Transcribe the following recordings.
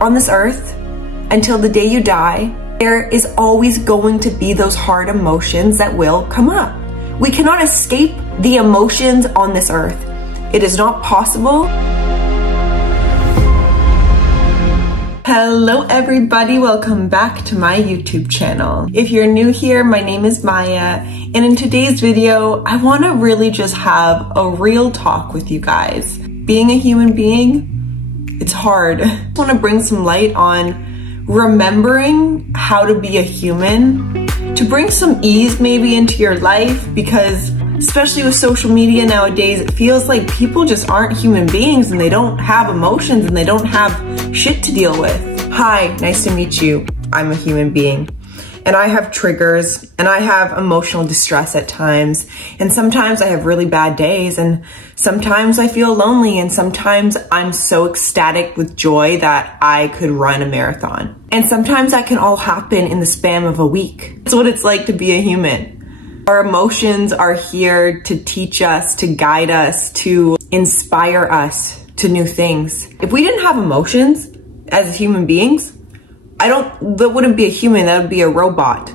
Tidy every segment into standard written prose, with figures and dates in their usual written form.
On this earth, until the day you die, there is always going to be those hard emotions that will come up. We cannot escape the emotions on this earth. It is not possible. Hello everybody, welcome back to my YouTube channel. If you're new here, my name is Maya, and in today's video, I want to really just have a real talk with you guys. Being a human being, it's hard. I want to bring some light on remembering how to be a human, to bring some ease maybe into your life, because especially with social media nowadays, it feels like people just aren't human beings and they don't have emotions and they don't have shit to deal with. Hi, nice to meet you. I'm a human being and I have triggers and I have emotional distress at times. And sometimes I have really bad days and sometimes I feel lonely and sometimes I'm so ecstatic with joy that I could run a marathon. And sometimes that can all happen in the span of a week. That's what it's like to be a human. Our emotions are here to teach us, to guide us, to inspire us to new things. If we didn't have emotions as human beings, that wouldn't be a human, that would be a robot.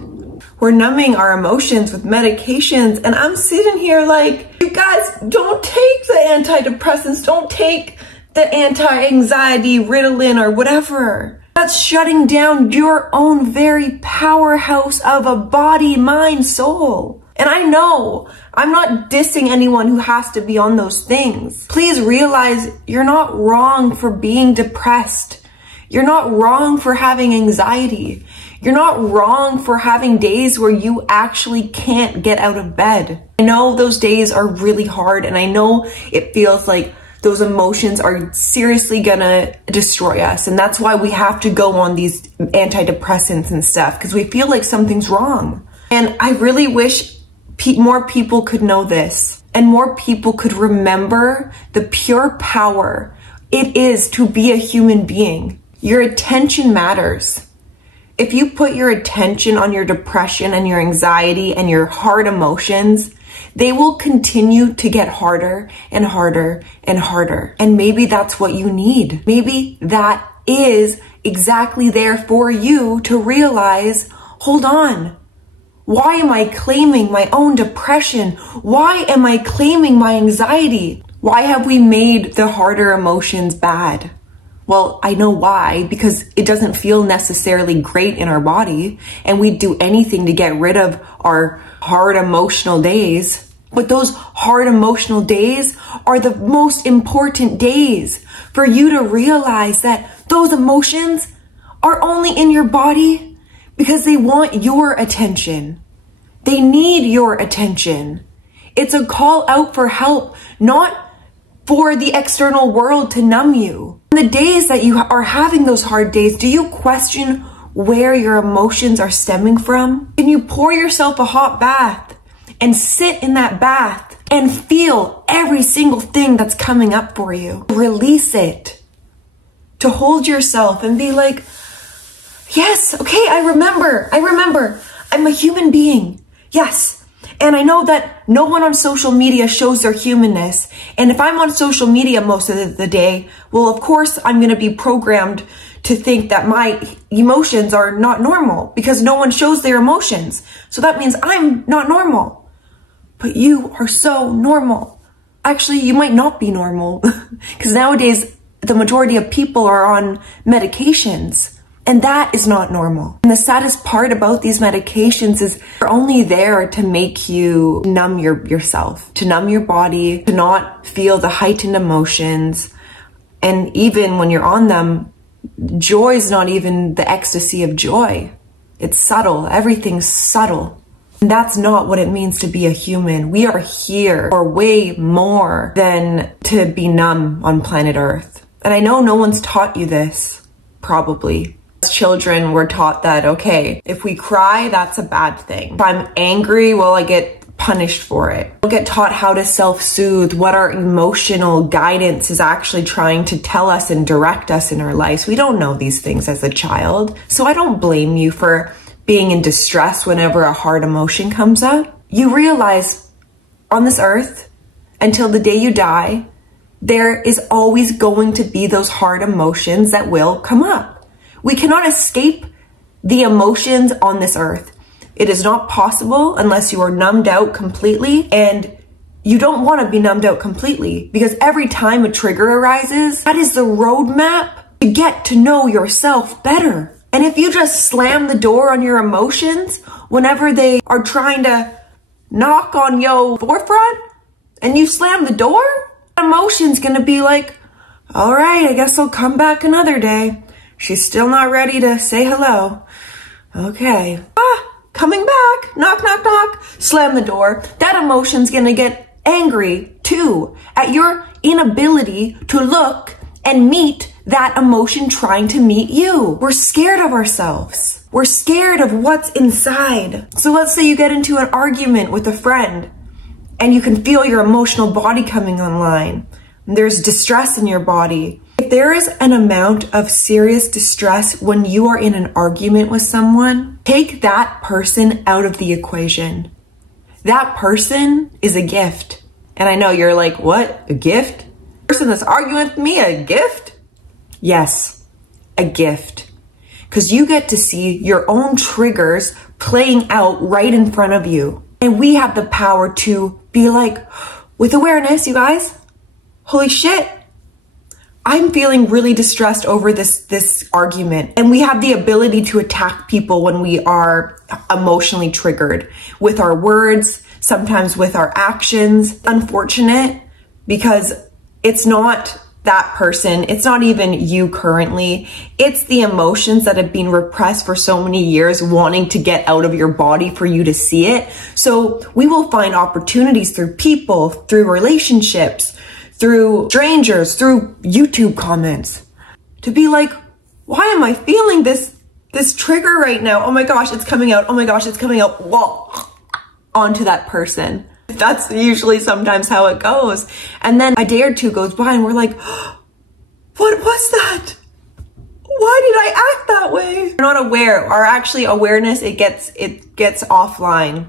We're numbing our emotions with medications and I'm sitting here like, you guys, don't take the antidepressants, don't take the anti-anxiety Ritalin or whatever. That's shutting down your own very powerhouse of a body, mind, soul. And I know I'm not dissing anyone who has to be on those things. Please realize you're not wrong for being depressed. You're not wrong for having anxiety. You're not wrong for having days where you actually can't get out of bed. I know those days are really hard and I know it feels like those emotions are seriously gonna destroy us. And that's why we have to go on these antidepressants and stuff, because we feel like something's wrong. And I really wish more people could know this and more people could remember the pure power it is to be a human being. Your attention matters. If you put your attention on your depression and your anxiety and your hard emotions, they will continue to get harder and harder and harder. And maybe that's what you need. Maybe that is exactly there for you to realize, hold on. Why am I claiming my own depression? Why am I claiming my anxiety? Why have we made the harder emotions bad? Well, I know why, because it doesn't feel necessarily great in our body and we'd do anything to get rid of our hard emotional days. But those hard emotional days are the most important days for you to realize that those emotions are only in your body because they want your attention. They need your attention. It's a call out for help, not for the external world to numb you. On the days that you are having those hard days, do you question where your emotions are stemming from? Can you pour yourself a hot bath and sit in that bath and feel every single thing that's coming up for you? Release it. To hold yourself and be like, yes, okay, I remember. I'm a human being. Yes. And I know that no one on social media shows their humanness. And if I'm on social media most of the day, well, of course, I'm going to be programmed to think that my emotions are not normal because no one shows their emotions. So that means I'm not normal. But you are so normal. Actually, you might not be normal because nowadays the majority of people are on medications. And that is not normal. And the saddest part about these medications is they're only there to make you numb yourself, to numb your body, to not feel the heightened emotions. And even when you're on them, joy is not even the ecstasy of joy. It's subtle. Everything's subtle. And that's not what it means to be a human. We are here for way more than to be numb on planet Earth. And I know no one's taught you this, probably. As children, we're taught that, okay, if we cry, that's a bad thing. If I'm angry, well, I get punished for it. We'll get taught how to self-soothe, what our emotional guidance is actually trying to tell us and direct us in our lives. We don't know these things as a child. So I don't blame you for being in distress whenever a hard emotion comes up. You realize on this earth, until the day you die, there is always going to be those hard emotions that will come up. We cannot escape the emotions on this earth. It is not possible unless you are numbed out completely, and you don't want to be numbed out completely, because every time a trigger arises, that is the roadmap to get to know yourself better. And if you just slam the door on your emotions whenever they are trying to knock on your forefront, and you slam the door, emotion's gonna be like, all right, I guess I'll come back another day. She's still not ready to say hello. Okay. Coming back. Knock, knock, knock. Slam the door. That emotion's gonna get angry too at your inability to look and meet that emotion trying to meet you. We're scared of ourselves. We're scared of what's inside. So let's say you get into an argument with a friend and you can feel your emotional body coming online. There's distress in your body. If there is an amount of serious distress when you are in an argument with someone, take that person out of the equation. That person is a gift. And I know you're like, what? A gift? The person that's arguing with me, a gift? Yes, a gift. Because you get to see your own triggers playing out right in front of you. And we have the power to be like, with awareness, you guys, holy shit, I'm feeling really distressed over this argument. And we have the ability to attack people when we are emotionally triggered with our words, sometimes with our actions. Unfortunate, because it's not that person. It's not even you currently. It's the emotions that have been repressed for so many years, wanting to get out of your body for you to see it. So we will find opportunities through people, through relationships, through strangers, through YouTube comments, to be like, why am I feeling this trigger right now? Oh my gosh, it's coming out. Oh my gosh, it's coming out. Whoa, onto that person. That's usually sometimes how it goes. And then a day or two goes by and we're like, what was that? Why did I act that way? We're not aware, or actually awareness, it gets offline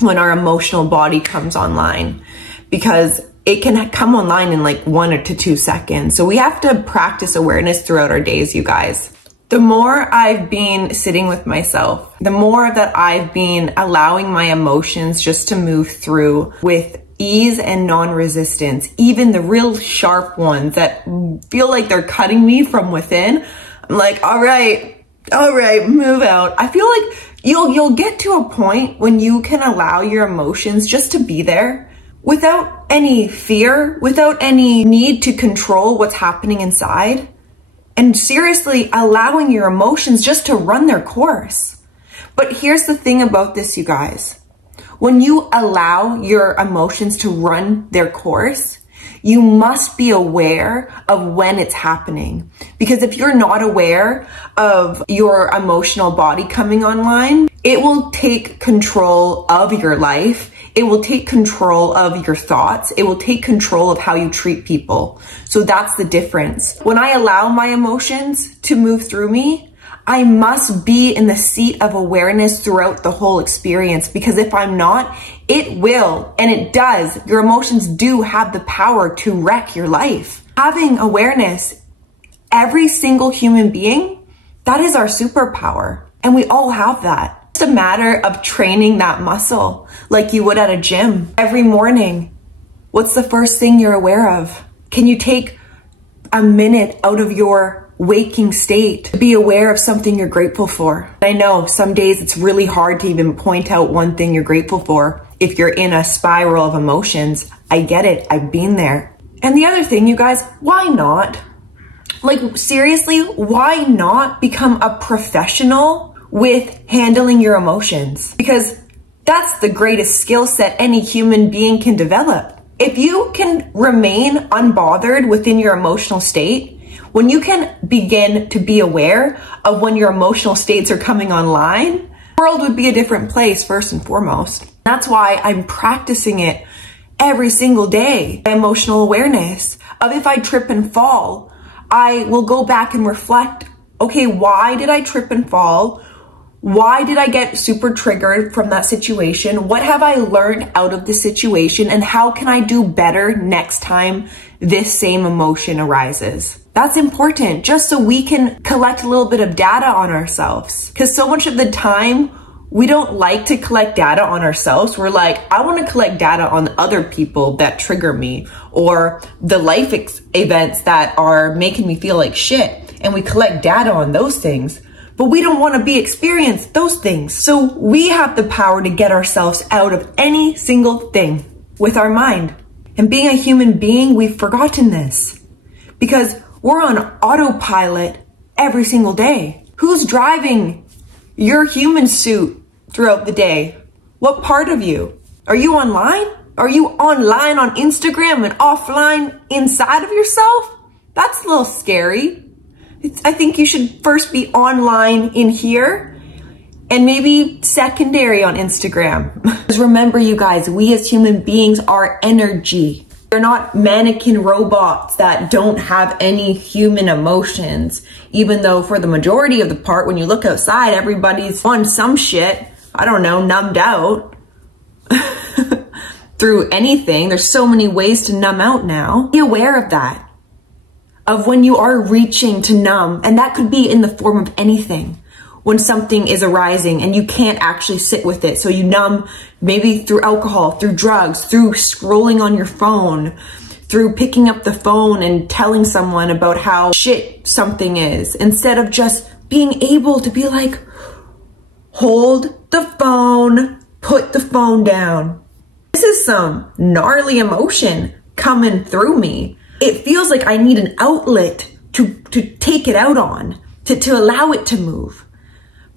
when our emotional body comes online, because it can come online in like 1 to 2 seconds. So we have to practice awareness throughout our days, you guys. The more I've been sitting with myself, the more that I've been allowing my emotions just to move through with ease and non-resistance, even the real sharp ones that feel like they're cutting me from within, I'm like, all right, move out. I feel like you'll get to a point when you can allow your emotions just to be there without any fear, without any need to control what's happening inside. And seriously, allowing your emotions just to run their course. But here's the thing about this, you guys. When you allow your emotions to run their course, you must be aware of when it's happening. Because if you're not aware of your emotional body coming online, it will take control of your life. It will take control of your thoughts. It will take control of how you treat people. So that's the difference. When I allow my emotions to move through me, I must be in the seat of awareness throughout the whole experience, because if I'm not, it will, and it does. Your emotions do have the power to wreck your life. Having awareness, every single human being, that is our superpower. And we all have that. It's a matter of training that muscle like you would at a gym. Every morning, what's the first thing you're aware of? Can you take a minute out of your waking state to be aware of something you're grateful for? I know some days it's really hard to even point out one thing you're grateful for if you're in a spiral of emotions. I get it. I've been there. And the other thing, you guys, why not? Like, seriously, why not become a professional with handling your emotions? Because that's the greatest skill set any human being can develop. If you can remain unbothered within your emotional state, when you can begin to be aware of when your emotional states are coming online, the world would be a different place first and foremost. That's why I'm practicing it every single day. Emotional awareness of, if I trip and fall, I will go back and reflect, okay, why did I trip and fall? Why did I get super triggered from that situation? What have I learned out of the situation? And how can I do better next time this same emotion arises? That's important, just so we can collect a little bit of data on ourselves. Because so much of the time, we don't like to collect data on ourselves. We're like, I want to collect data on other people that trigger me, or the life events that are making me feel like shit. And we collect data on those things. But we don't want to experience those things. So we have the power to get ourselves out of any single thing with our mind. And being a human being, we've forgotten this because we're on autopilot every single day. Who's driving your human suit throughout the day? What part of you? Are you online? Are you online on Instagram and offline inside of yourself? That's a little scary. I think you should first be online in here and maybe secondary on Instagram. Because remember, you guys, we as human beings are energy. They're not mannequin robots that don't have any human emotions. Even though for the majority of the part, when you look outside, everybody's on some shit, I don't know, numbed out through anything. There's so many ways to numb out now. Be aware of that. Of when you are reaching to numb, and that could be in the form of anything. When something is arising and you can't actually sit with it. So you numb maybe through alcohol, through drugs, through scrolling on your phone, through picking up the phone and telling someone about how shit something is, instead of just being able to be like, hold the phone, put the phone down. This is some gnarly emotion coming through me. It feels like I need an outlet to take it out on, to allow it to move.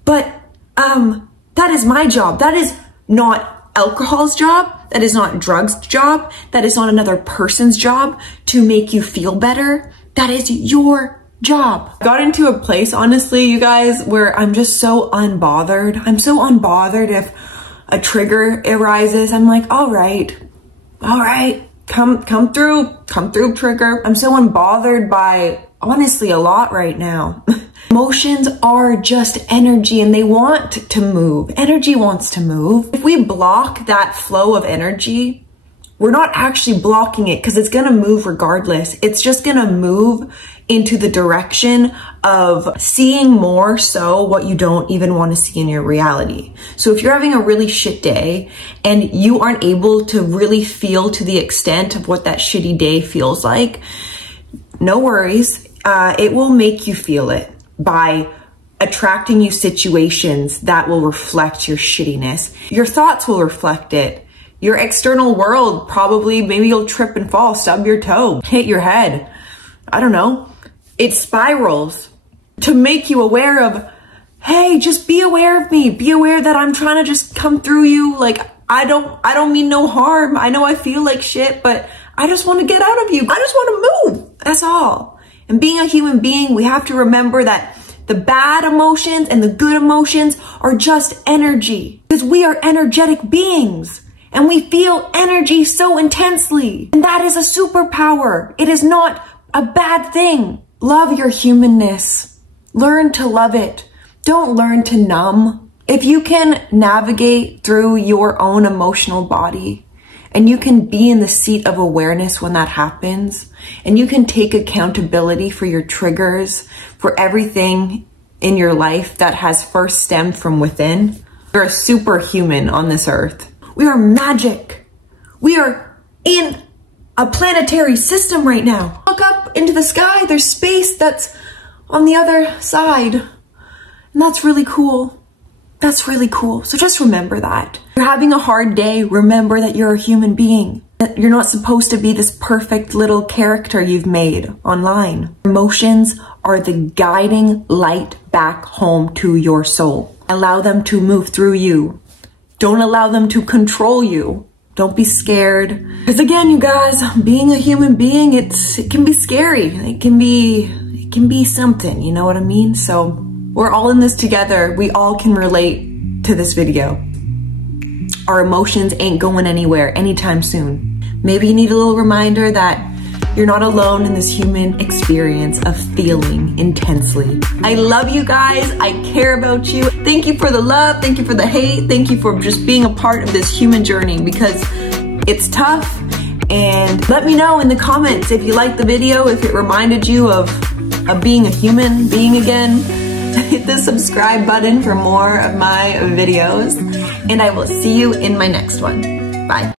But that is my job. That is not alcohol's job. That is not drugs' job. That is not another person's job to make you feel better. That is your job. I got into a place, honestly, you guys, where I'm just so unbothered. I'm so unbothered if a trigger arises. I'm like, all right. Come through, trigger. I'm so unbothered by, honestly, a lot right now. Emotions are just energy and they want to move. Energy wants to move. If we block that flow of energy, we're not actually blocking it because it's going to move regardless. It's just going to move into the direction of seeing more so what you don't even want to see in your reality. So if you're having a really shit day and you aren't able to really feel to the extent of what that shitty day feels like, no worries. It will make you feel it by attracting you situations that will reflect your shittiness. Your thoughts will reflect it. Your external world, probably, maybe you'll trip and fall, stub your toe, hit your head. I don't know. It spirals to make you aware of, hey, just be aware of me. Be aware that I'm trying to just come through you. Like, I don't mean no harm. I know I feel like shit, but I just want to get out of you. I just want to move. That's all. And being a human being, we have to remember that the bad emotions and the good emotions are just energy, because we are energetic beings. And we feel energy so intensely. And that is a superpower. It is not a bad thing. Love your humanness. Learn to love it. Don't learn to numb. If you can navigate through your own emotional body, and you can be in the seat of awareness when that happens, and you can take accountability for your triggers, for everything in your life that has first stemmed from within, you're a superhuman on this earth. We are magic. We are in a planetary system right now. Look up into the sky. There's space that's on the other side. And that's really cool. That's really cool. So just remember that. If you're having a hard day, remember that you're a human being. That you're not supposed to be this perfect little character you've made online. Emotions are the guiding light back home to your soul. Allow them to move through you. Don't allow them to control you. Don't be scared. Because again, you guys, being a human being, it can be scary. It can be something, you know what I mean? So we're all in this together. We all can relate to this video. Our emotions ain't going anywhere anytime soon. Maybe you need a little reminder that you're not alone in this human experience of feeling intensely. I love you guys. I care about you. Thank you for the love. Thank you for the hate. Thank you for just being a part of this human journey, because it's tough. And let me know in the comments if you liked the video, if it reminded you of being a human being again. Hit the subscribe button for more of my videos, and I will see you in my next one. Bye.